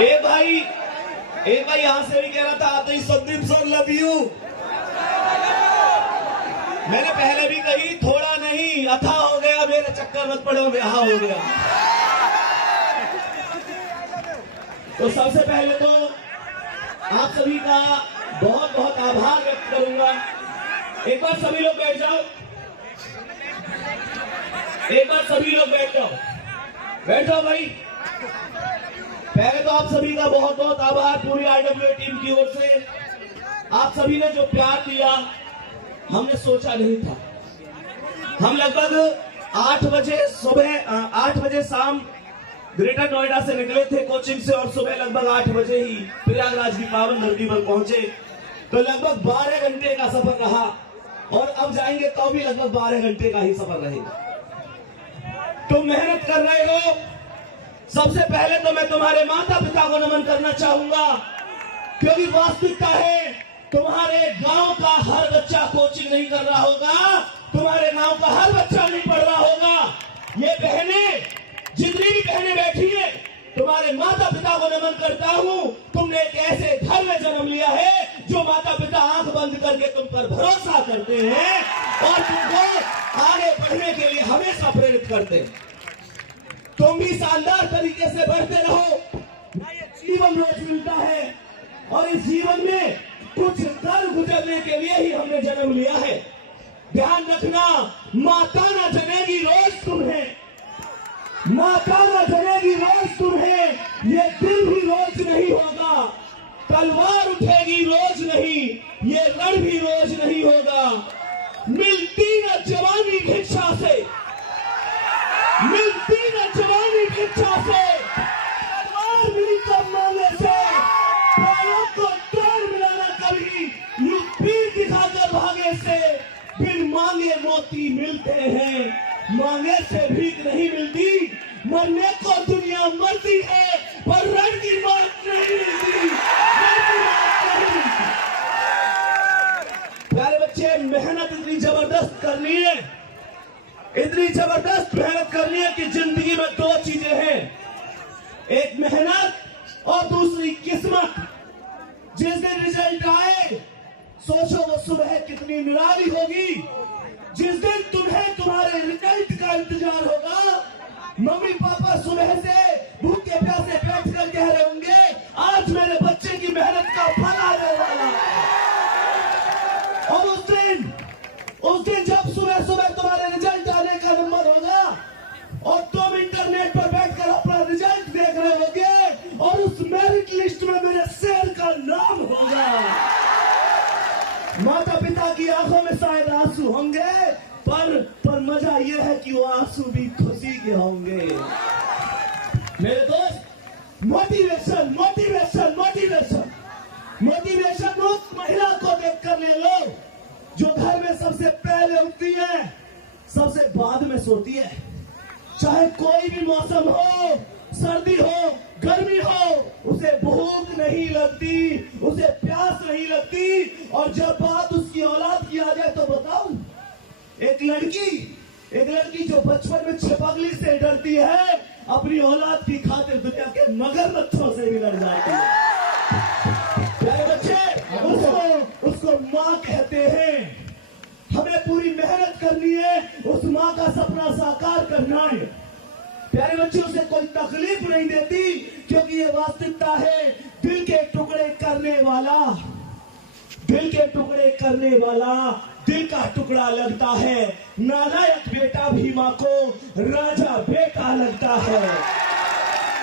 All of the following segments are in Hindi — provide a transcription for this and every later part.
एक भाई यहां से भी कह रहा था आते ही संदीप सर लव यू। मैंने पहले भी कही थोड़ा नहीं अथा हो गया, मेरे चक्कर मत पड़ो, ब्याह हो गया। तो सबसे पहले तो आप सभी का बहुत बहुत आभार व्यक्त करूंगा। एक बार सभी लोग बैठ जाओ, एक बार सभी लोग बैठ जाओ, बैठ जाओ भाई। पहले तो आप सभी का बहुत बहुत आभार पूरी IWA टीम की ओर से। आप सभी ने जो प्यार दिया हमने सोचा नहीं था। हम लगभग 8 बजे सुबह 8 बजे शाम ग्रेटर नोएडा से निकले थे कोचिंग से, और सुबह लगभग 8 बजे ही प्रयागराज की पावन धरती पर पहुंचे। तो लगभग 12 घंटे का सफर रहा, और अब जाएंगे तो भी लगभग 12 घंटे का ही सफर रहेगा। तुम मेहनत कर रहे हो। सबसे पहले तो मैं तुम्हारे माता पिता को नमन करना चाहूंगा, क्योंकि वास्तविकता है तुम्हारे गांव का हर बच्चा कोचिंग नहीं कर रहा होगा, तुम्हारे गांव का हर बच्चा नहीं पढ़ रहा होगा। ये बहनें, जितनी भी बहनें बैठी हैं, तुम्हारे माता पिता को नमन करता हूं। तुमने एक ऐसे घर में जन्म लिया है जो माता पिता आंख बंद करके तुम पर भरोसा करते हैं और तुमको आगे बढ़ने के लिए हमेशा प्रेरित करते हैं। तुम भी शानदार तरीके से बढ़ते रहो। जीवन रोज मिलता है, और इस जीवन में कुछ कर गुजरने के लिए ही हमने जन्म लिया है। ध्यान रखना, माता न जनेगी रोज तुम्हें, माता न जनेगी रोज तुम्हें, ये दिन भी रोज नहीं होगा। तलवार उठेगी रोज नहीं, ये रण भी रोज नहीं होगा। मिलती न जवानी भिक्षा से, मिलती न जवानी भिक्षा से, तलवार मिली कब मांगे से, प्राणों को तोड़ मिलाना कभी यूं पीर दिखाकर भागे से। बिन मांगे मोती मिलते हैं, मांगे से भीख नहीं मिलती। मरने को दुनिया मरती है, पर रण की बात नहीं मिलती। प्यारे बच्चे, मेहनत इतनी जबरदस्त करनी है, इतनी जबरदस्त मेहनत करनी है कि जिंदगी में 2 चीजें हैं, एक मेहनत और दूसरी किस्मत। जिस दिन रिजल्ट आए, सोचो वो सुबह कितनी निराली होगी। जिस दिन तुम्हें तुम्हारे रिजल्ट का इंतजार होगा, मम्मी पापा सुबह से भूखे प्यासे बैठ कर कह रहे होंगे आज मेरे बच्चे की मेहनत का फल आने वाला है। और उस दिन जब सुबह सुबह तुम्हारे रिजल्ट आने का नंबर होगा, और तुम इंटरनेट पर बैठकर अपना रिजल्ट देख रहे होगे, और उस मेरिट लिस्ट में मेरे शेर का नाम होगा। माता पिता की आंखों में शायद आंसू होंगे, पर मजा यह है कि वो आंसू भी खुशी के होंगे। मेरे दोस्त, मोटिवेशन मोटिवेशन मोटिवेशन मोटिवेशन उस महिला को देखकर ले लो जो घर में सबसे पहले उठती है, सबसे बाद में सोती है। चाहे कोई भी मौसम हो, सर्दी हो, गर्मी हो, उसे भूख नहीं लगती, उसे प्यास नहीं लगती। और जब बात उसकी औलाद की आ जाए तो बताऊं, एक लड़की जो बचपन में छिपकली से डरती है, अपनी औलाद की खातिर दुनिया के मगरमच्छों से भी लड़ जाती है। प्यारे बच्चे, उसको माँ कहते हैं। हमें पूरी मेहनत करनी है, उस माँ का सपना साकार करना है। प्यारे बच्चे, उसे कोई तकलीफ नहीं देती, क्योंकि ये वास्तविकता है। दिल के टुकड़े करने वाला, दिल के टुकड़े करने वाला दिल का टुकड़ा लगता है। नालायक बेटा भी माँ को राजा बेटा लगता है।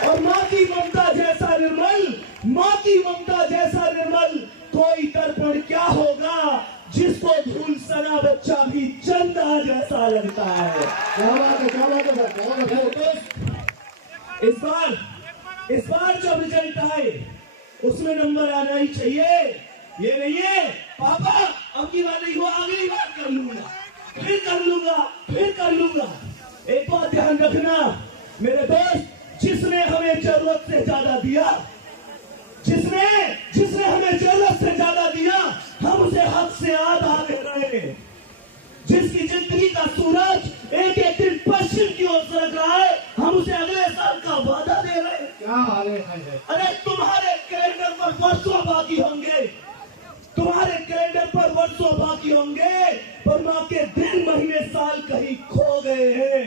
और माँ की ममता जैसा निर्मल, माँ की ममता जैसा निर्मल कोई दर्पण क्या होगा, जिसको धूल सना बच्चा भी चंदा जैसा लगता है। इस बार जो रिजल्ट आए उसमें नंबर आना ही चाहिए। ये नहीं है पापा अब की बार नहीं हुआ, अगली बार कर लूंगा, फिर कर लूंगा, फिर कर लूंगा। एक बात ध्यान रखना मेरे दोस्त, जिसने हमें जरूरत से ज्यादा दिया, जिसने हमें जरूरत से ज्यादा दिया, हम उसे हद से आधा दे रहे हैं। जिसकी जिंदगी का सूरज एक एक दिन पश्चिम की ओर सरक रहा है, हम उसे अगले साल का वादा दे रहे हैं। क्या हाल है? अरे तुम्हारे कैलेंडर पर वर्षों बाकी होंगे, तुम्हारे कैलेंडर पर वर्षों बाकी होंगे, पर माँ के दिन महीने साल कहीं खो गए हैं।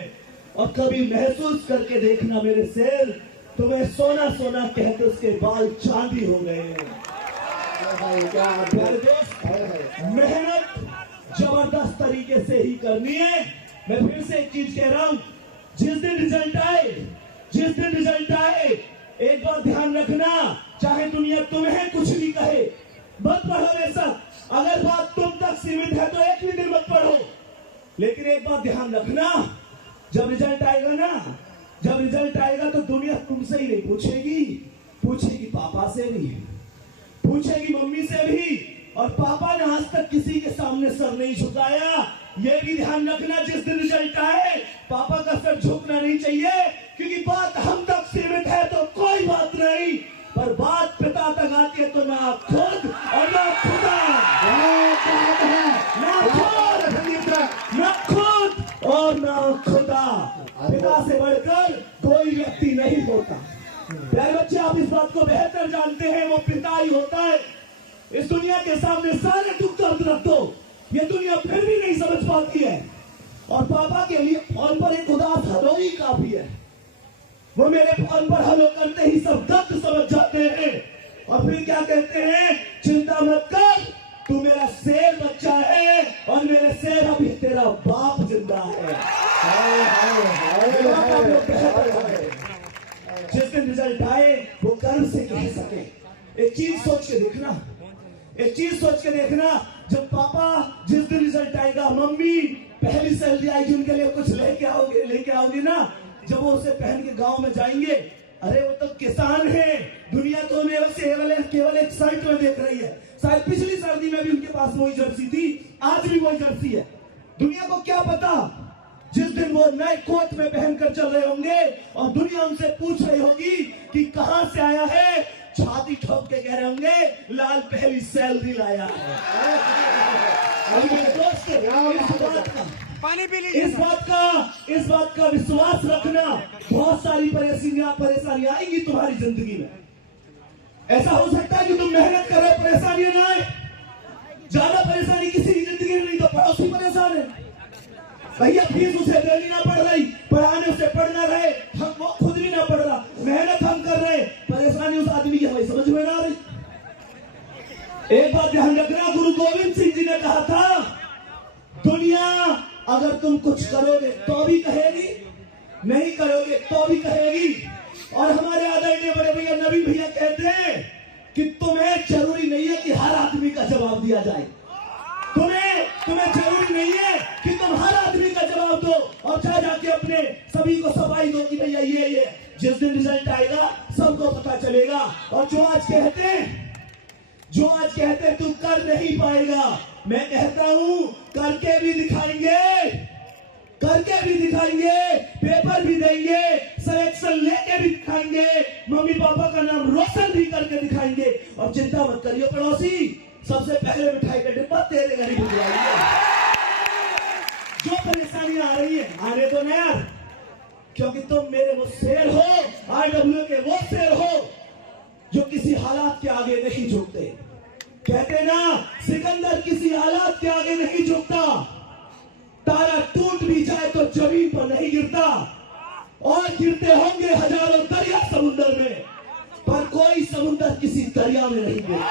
और कभी महसूस करके देखना मेरे शेर, तुम्हें सोना सोना कहते उसके बाल चांदी हो गए हैं। मेहनत जबरदस्त तरीके से ही करनी है। मैं फिर से एक चीज कह रहा हूं, जिस दिन रिजल्ट आए एक बात ध्यान रखना, चाहे दुनिया तुम्हें कुछ भी कहे, मत पढ़ो बेशक। अगर बात तुम तक सीमित है तो एक भी दिन मत पढ़ो, लेकिन एक बात ध्यान रखना, जब रिजल्ट आएगा तो दुनिया तुमसे ही नहीं पूछेगी पापा से भी, पूछेगी मम्मी से भी। और पापा ने आज तक किसी के सामने सर नहीं झुकाया। ये भी ध्यान रखना, जिस दिन रिजल्ट आए पापा का सर झुकना नहीं चाहिए, क्योंकि बात हम तक सीमित है तो कोई बात नहीं, पर बात पिता तक आती है तो ना खुद और ना खुदा, ना खुद और ना खुदा, पिता से बढ़कर कोई व्यक्ति नहीं होता। प्यारे बच्चे, आप इस बात को बेहतर जानते हैं, वो पिता ही होता है। इस दुनिया के सामने सारे दुख दर्द रख दो, ये दुनिया फिर भी नहीं समझ पाती है। और पापा के लिए फोन पर एक उदास हलो ही काफी है। वो मेरे फोन पर हलो करते ही सब दर्द समझ जाते हैं और फिर क्या कहते हैं, चिंता मत कर, तू मेरा शेर बच्चा है और मेरे शेर अभी तेरा बाप जिंदा है। जिस दिन रिजल्ट आए वो गर्व से कह सके। एक चीज सोच के देखना, जब पापा जिस दिन रिजल्ट आएगा, मम्मी पहली सैलरी आएगी उनके लिए कुछ लेके आओगे ना, जब वो उसे पहन के गांव में जाएंगे, अरे वो तो किसान है, दुनिया तो उन्हें केवल एक शर्ट में देख रही है। शायद पिछली सर्दी में भी उनके पास वही जर्सी थी, आज भी वही जर्सी है। दुनिया को क्या पता, जिस दिन वो नए कोट में पहनकर चल रहे होंगे और दुनिया उनसे पूछ रही होगी कि कहां से आया है, छाती ठोक के कह रहे होंगे, लाल पहली सैलरी लाया है। दोस्त, इस बात का विश्वास रखना, बहुत सारी परेशानियां आएंगी तुम्हारी जिंदगी में। ऐसा हो सकता है कि तुम मेहनत कर रहे हो, परेशानियां ना आए। ज्यादा परेशानी किसी की जिंदगी में नहीं तो पड़ोसी परेशान है, भैया फीस उसे देनी ना पड़ रही, पढ़ाने उसे पढ़ना रहे, हम वो खुद भी ना पढ़ रहा, मेहनत हम कर रहे, परेशानी उस आदमी की हमें समझ में ना आ रही। एक बात ध्यान रखना, गुरु गोविंद सिंह जी ने कहा था, दुनिया अगर तुम कुछ करोगे तो भी कहेगी, नहीं करोगे तो भी कहेगी। और हमारे आदरणीय बड़े भैया नबी भैया कहते हैं कि तुम्हें जरूरी नहीं है कि हर आदमी का जवाब दिया जाए, तुम्हें जरूरी नहीं है कि तुम हर आदमी का जवाब दो और चाहे जाके अपने सभी को सफाई दो कि भैया ये जिस दिन रिजल्ट आएगा सबको पता चलेगा। और जो आज कहते तू कर नहीं पाएगा, मैं कहता हूं करके भी दिखाएंगे, पेपर भी देंगे, सिलेक्शन लेके भी दिखाएंगे, मम्मी पापा का नाम रोशन भी करके दिखाएंगे। और चिंता मत करिए पड़ोसी, सबसे पहले मिठाई का डिब्बा तेरे घर ही भिजवाएंगे। जो परेशानियां आ रही है आने दो ना यार, क्योंकि तुम मेरे वो शेर हो, RW के वो शेर हो जो किसी हालात के आगे नहीं झुकते। कहते ना, सिकंदर किसी हालात के आगे नहीं झुकता, तारा टूट भी जाए तो जमीन पर नहीं गिरता, और गिरते होंगे हजारों दरिया समुद्र में, पर कोई समुद्र किसी दरिया में नहीं गिरता।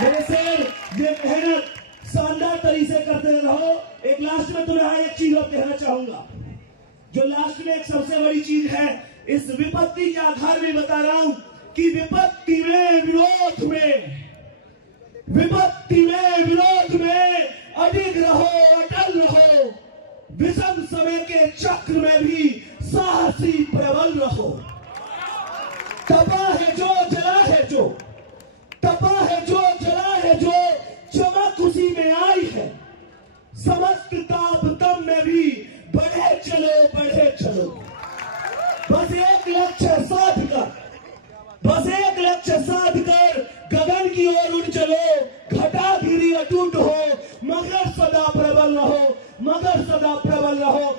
मेरे शेर, ये मेहनत शानदार तरीके से करते रहो। एक लास्ट में तुम्हें एक चीज और कहना चाहूंगा, जो लास्ट में एक सबसे बड़ी चीज है, इस विपत्ति के आधार में बता रहा हूं कि विपत्ति में विरोध में अडिग रहो, अटल रहो, विषम समय के चक्र में भी साहसी प्रबल रहो। तपा है जो जला है जो, तपा है जो जला है जो, चमक उसी में आई है, समस्त ताप दम में भी बढ़े चलो। बस एक लक्ष्य साध कर गगन की ओर उड़ चलो, घटा घिरी अटूट हो, मगर सदा प्रबल रहो।